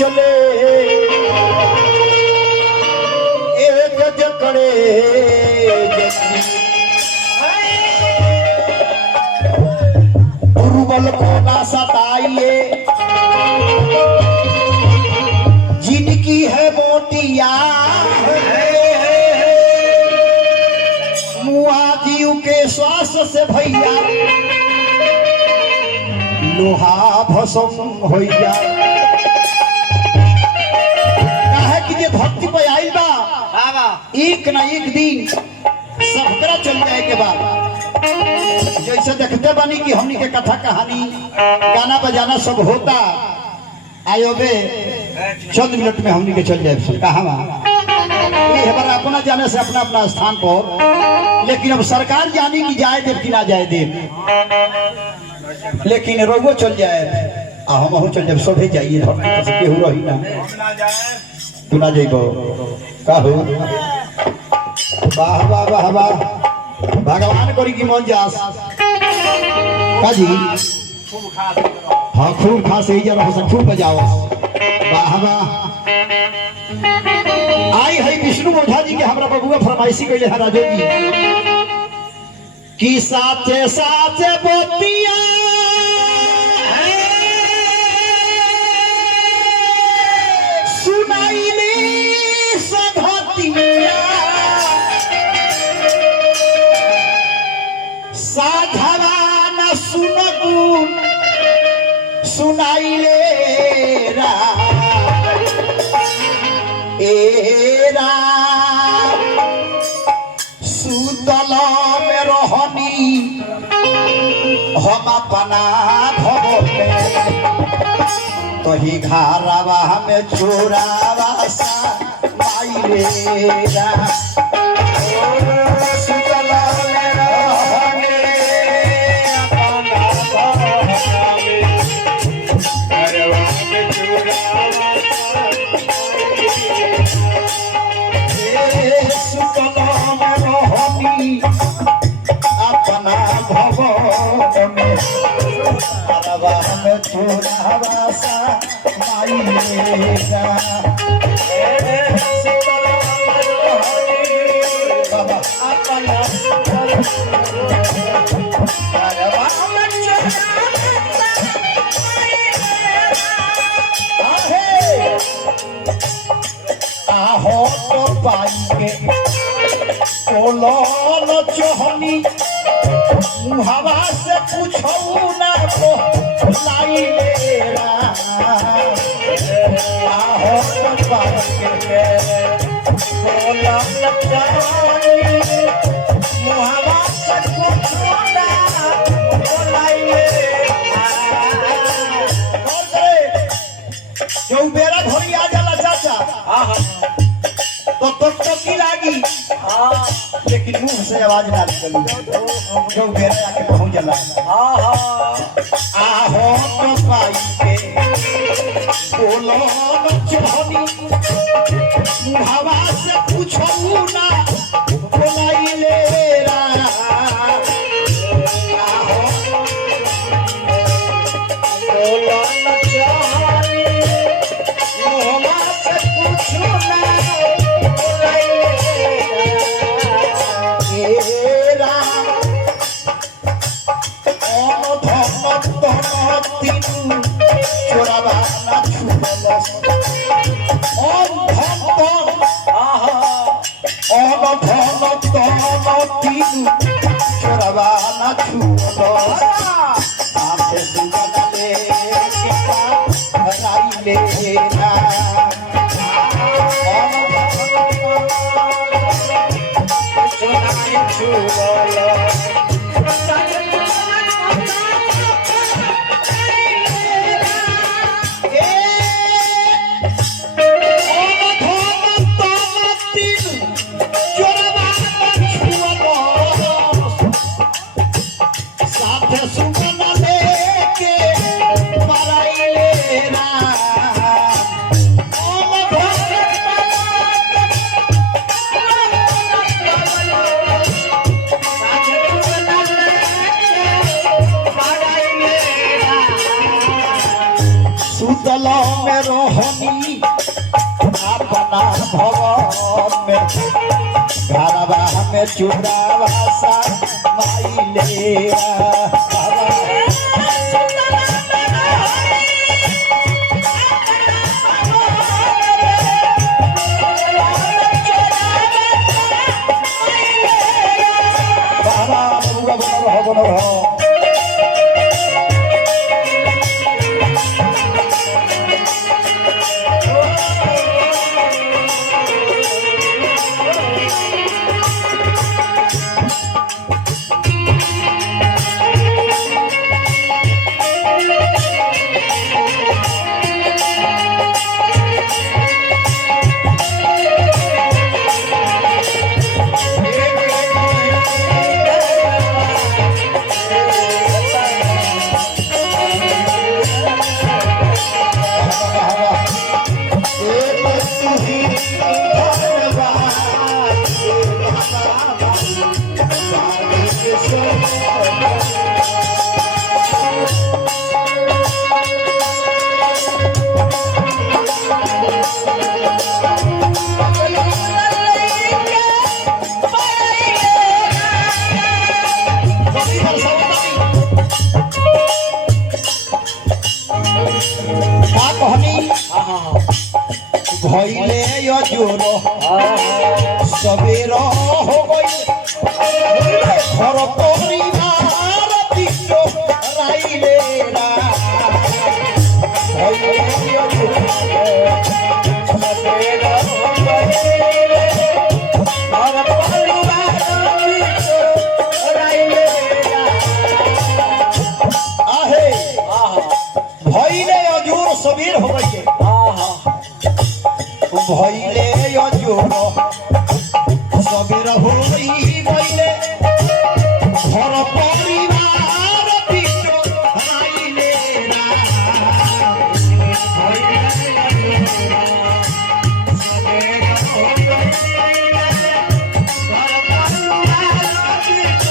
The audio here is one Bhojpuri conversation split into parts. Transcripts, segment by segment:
चले एक जकड़े दुर्बल को ना सताइए जिनकी है मोटिया मुआजीव के श्वास से भैया लोहा भस्म हो जाए काहे कि जे धरती पे आइल बा एक ना एक दिन सबकरा चल जाए के बाद जैसे देखते बानी कि हमनी के कथा कहानी गाना बजाना सब होता आयो बे चंद मिनट में हमनी के चल जाए कहाँ हमारा अपना जाने से अपना अपना स्थान पर लेकिन अब सरकार जानी कि जाए देव कि ना जाए देव लेकिन रोगो चल जाए हम चल जाए सभी जाइए केहू रही ना तू ना जेबो कहू वाह वाह वाह वाह भगवान करी की मन जास काजी हाँ खूब खास यही जरा हो खूब बजाओ वाह वाह आई है विष्णु ओझा जी के हमरा बबुआ फरमाइशी कैले है राजो जी कि साथे साथे बोतिया सुनाइले सधतिया साधवा न सुनगु सुनाइले रा एरा सुतल में रहनी हम अपना भव तो ही घरवा में चोरावा सा माइलेरा सुतल में रहनी अपना भवन में चोरावा सा माइलेगा आहो तो पाई के बोलो चोहनी हवा से पूछो ना को लाई मेरा आहो तो पाई के बोलो चोहनी हवा से पूछो ना को लाई मेरा जो मेरा धोरी आ जाला चाचा तो की लागी लेकिन मुंह से आवाज ना निकली जो मेरे आके पहुंच जाला आहो तो पाई के बोलो न चोहनी हवा से पूछो ना बोलाई ले रा आहो बोलो न चोहनी हवा से पूछो ना चोरावा ना छुबलस ओम भक्त ओम भक्त तीन चोरावा ना छुबलस आंखें सुना ले राई लेना ओम चोरावा छुबलस जंगल में रोहनी अपना भवन में घरवा में चूड़ा भाषा माइले भइले अजुर सबेर हो गई घर परिवार दिशो राइले रा भइले अजुर सबेर हो गई घर परिवार दिशो राइले रा आहे भइले अजुर सबेर हो गई भइले अजुर सबेर होई गइले घर परिवार दिशो राइले रा भइले अजुर सबेर हो गइले घर परिवार दिशो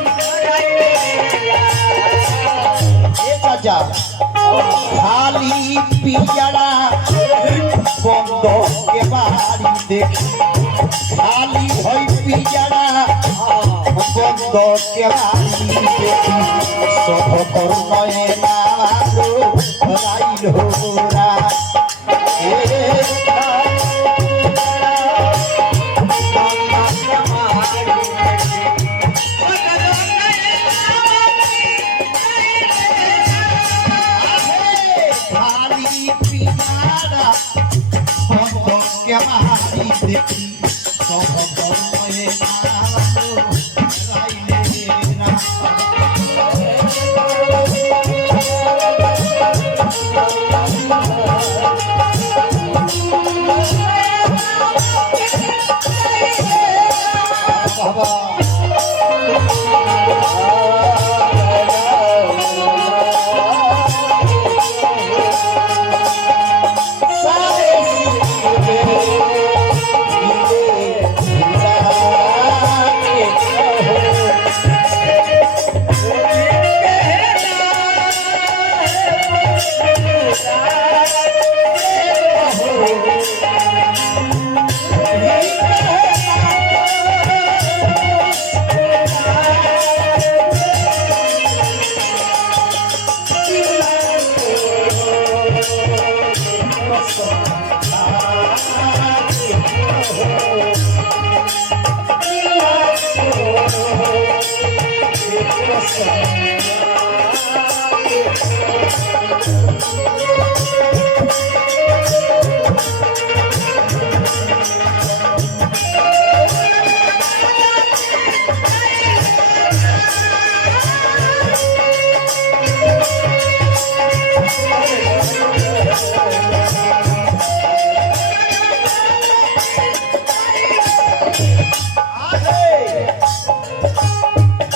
राइले रा ए चाचा खाली पियड़ा बंद के बारी देखी खाली भई पिजड़ा बंद के बारी देखी सब कर नयना राइल होरा खाली पिजड़ा के बारी देखी सब करमये राइले ना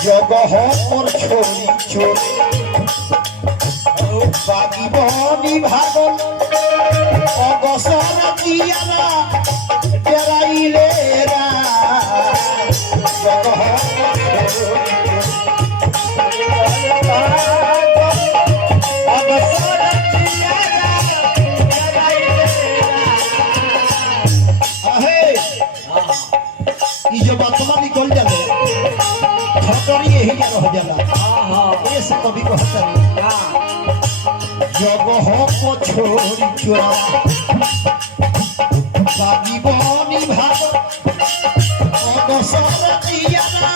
जगह पर छोरी छोरी बागी बहनी भागल अगसर दियाला डेराइले रा जगह पर छोरी अगसर दियाला से कभी कहता जगह को छोड़ी चोरा बागी बनी भाग अगसर दियाना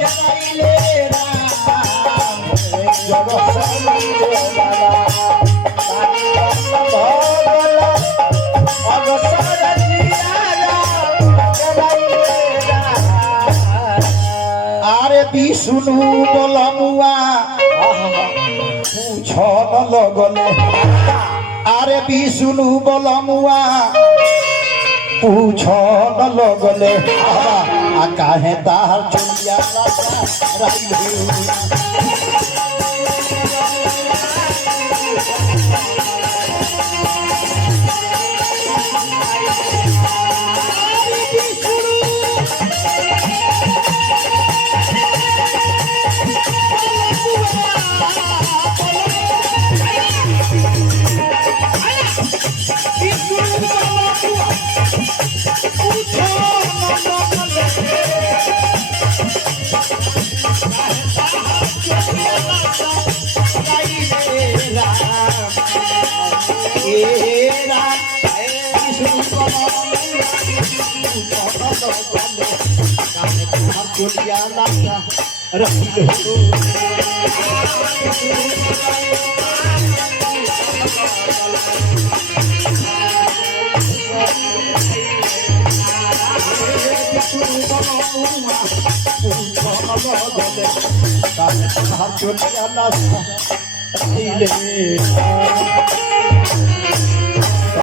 जगाइले राम जगह विष्णु बोलमुआ पूछ न लगले अरे विष्णु बोलमुआ पूछ न लगले आ काहे तार चुलिया चुलिया